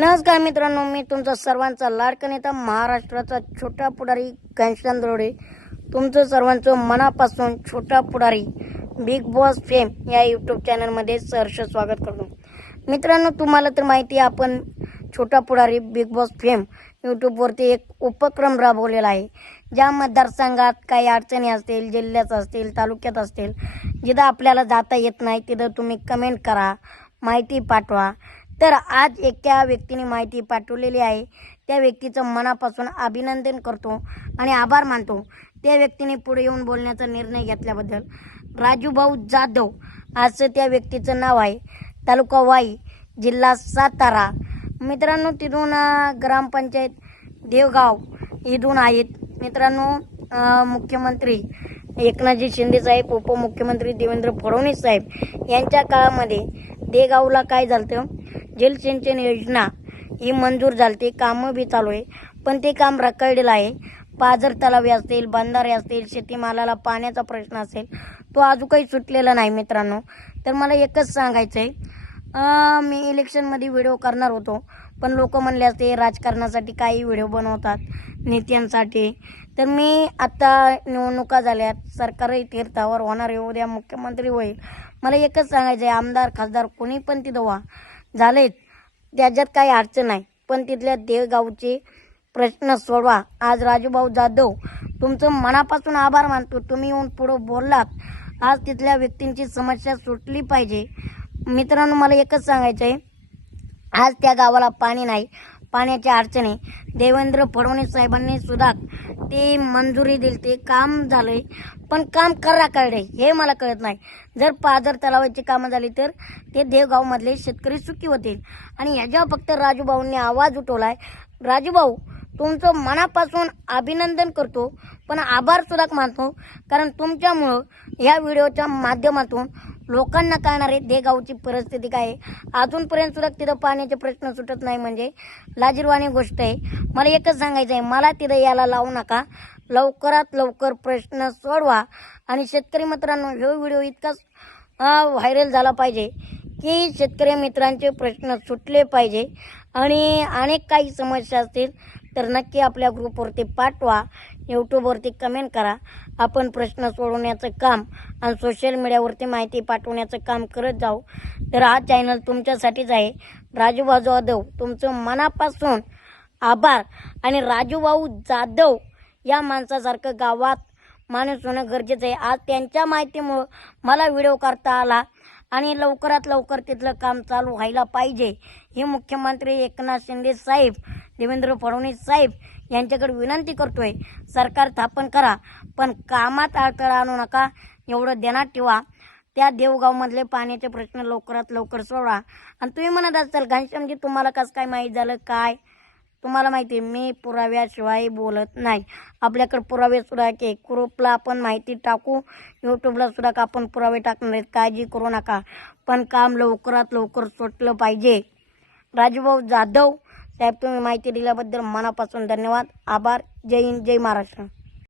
नमस्कार मित्रांनो मी तुमचा सर्वांचा लाडका नेता महाराष्ट्राचा छोटा पुढारी घनश्याम दरोडे. तुमचं सर्वांचं मनापासून Chhota Pudhari Bigg Boss fame या यूट्यूब चॅनलमध्ये सहर्ष स्वागत करतो. मित्रांनो तुम्हाला तर माहिती आहे आपण छोटा पुढारी बिग बॉस फेम यूट्यूबवरती एक उपक्रम राबवलेला आहे. ज्या मतदारसंघात काही अडचणी असतील जिल्ह्यात असतील तालुक्यात असतील जिथं आपल्याला जाता येत नाही तिथं तुम्ही कमेंट करा माहिती पाठवा. तर आज एका व्यक्तीने माहिती पाठवलेली आहे. त्या व्यक्तीचं मनापासून अभिनंदन करतो आणि आभार मानतो. त्या व्यक्तीने पुढे येऊन बोलण्याचा निर्णय घेतल्याबद्दल राजूभाऊ जाधव असं त्या व्यक्तीचं नाव आहे. तालुका वाई जिल्हा सातारा. मित्रांनो तिथून ग्रामपंचायत देवगाव इथून आहेत. मित्रांनो मुख्यमंत्री एकनाथजी शिंदे साहेब उपमुख्यमंत्री देवेंद्र फडणवीस साहेब यांच्या काळामध्ये देगावला काय झालं जलसिंचन योजना ही मंजूर झाली कामं बी चालू आहे. पण ते काम रखडलेलं आहे. पाझर तलावे असतील बंधारे असतील शेतीमालाला पाण्याचा प्रश्न असेल तो अजून काही सुटलेला नाही मित्रांनो. तर मला एकच सांगायचं आहे मी इलेक्शनमध्ये व्हिडिओ करणार होतो पण लोक म्हणले असते राजकारणासाठी काही व्हिडिओ बनवतात नेत्यांसाठी. तर मी आत्ता निवडणुका झाल्या सरकारही तीर्थावर होणार आहे उद्या मुख्यमंत्री होईल. मला एकच सांगायचं आहे आमदार खासदार कोणी पण तिथं व्हा झालेत. त्याच्यात काही अडचण नाही. पण तिथल्या देवगावचे प्रश्न सोडवा. आज राजूभाऊ जाधव तुमचं मनापासून आभार मानतो. तुम्ही येऊन पुढं बोललात. आज तिथल्या व्यक्तींची समस्या सुटली पाहिजे. मित्रांनो मला एकच सांगायचं आहे आज त्या गावाला पाणी नाही. पाण्याच्या अडचणी. देवेंद्र फडणवीस साहेबांनी सुद्धा ते मंजुरी दिली ते काम झालंय. पण काम करा कळले हे मला कळत नाही. जर पाझर तलावाची कामं झाली तर ते देवगावमधले शेतकरी सुखी होतील. आणि ह्याच्यावर फक्त राजूभाऊंनी आवाज उठवलाय. राजूभाऊ तुमचं मनापासून अभिनंदन करतो पण आभार सुद्धा मानतो. कारण तुमच्यामुळं ह्या व्हिडिओच्या माध्यमातून लोकांना कळणार आहे देगावची परिस्थिती काय आहे. अजूनपर्यंत सुद्धा तिथं पाण्याचे प्रश्न सुटत नाही म्हणजे लाजीरवाणी गोष्ट आहे. मला एकच सांगायचं आहे मला तिथं यायला लावू नका. लवकरात लवकर प्रश्न सोडवा. आणि शेतकरी मित्रांनो हा व्हिडिओ इतकाच व्हायरल झाला पाहिजे की शेतकरी मित्रांचे प्रश्न सुटले पाहिजे. आणि अनेक काही समस्या असतील. तर नक्की आपल्या ग्रुपवरती पाठवा यूट्यूबवरती कमेंट करा. आपण प्रश्न सोडवण्याचं काम आणि सोशल मीडियावरती माहिती पाठवण्याचं काम करत जाऊ. तर हा चॅनल तुमच्यासाठीच आहे. राजूभाऊ जाधव तुमचं मनापासून आभार. आणि राजूभाऊ जाधव या माणसासारखं गावात माणूस होणं गरजेचं आहे. आज त्यांच्या माहितीमुळं मला व्हिडिओ करता आला. आणि लवकरात लवकर तिथलं काम चालू व्हायला पाहिजे. हे मुख्यमंत्री एकनाथ शिंदे साहेब देवेंद्र फडणवीस साहेब यांच्याकडे विनंती करतोय. सरकार स्थापन करा पण कामात अडथळा आणू नका. एवढं ध्यानात ठेवा. त्या देवगावमधले पाण्याचे प्रश्न लवकरात लवकर सोडा. आणि तुम्ही म्हणत असाल घनश्यामजी तुम्हाला कसं काय माहीत झालं? काय? तुम्हाला माहिती आहे मी पुराव्याशिवाय बोलत नाही. आपल्याकडे पुरावे सुद्धा की ग्रुपला आपण माहिती टाकू यूट्यूबला सुद्धा का आपण पुरावे टाकणार आहेत. काळजी करू नका. पण काम लवकरात लवकर सुटलं पाहिजे. राजूभाऊ जाधव साहेब तुम्ही माहिती दिल्याबद्दल मनापासून धन्यवाद. आभार. जय हिंद जय महाराष्ट्र.